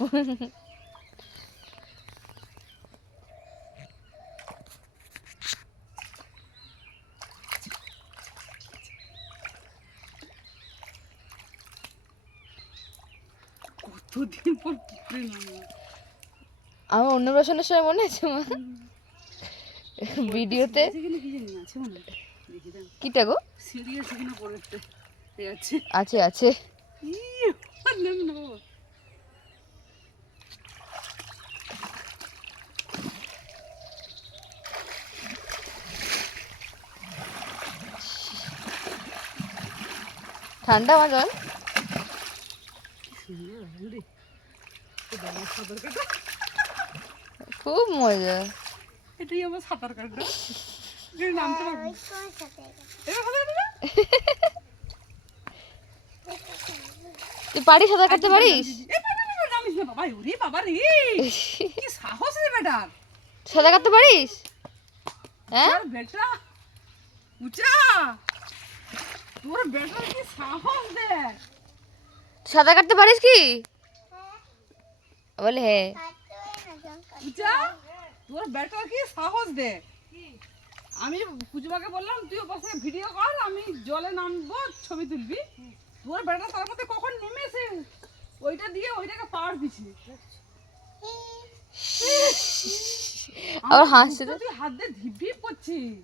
কতদিন পর পুকুরে নামলাম। আমার অন্নপ্রাশনের সময় মনে আছে মা ভিডিওতে কিটা গো সিঁড়ি আছে কিনা পড়েতে আছে আছে আছে ঠান্ডা মা জল খুব মজা। এটাই আমার সাঁতার কাটা নামতে পারবো তুই পারিস সাঁতার কাটতে পারিস বাবা রে বাবা রে কি সাহস রে বেটা সাঁতার কাটতে পারিস হ্যাঁ বেটা উচা তোর বেটা কি সাহস দে সাঁতার কাটতে পারিস কি বলে হ্যাঁ উচা তোর বেটা কি সাহস দে আমি পুজোবাকে বললাম তুই বসে ভিডিও কর আমি জলে নামবো ছবি তুলবি তোর বেটা তার মধ্যে কখন নেমেছে ওইটা দিয়ে ওইটাকে পার দিছি আবার হাসছে তুই হাত দিয়ে ধিপ ধিপ করছিস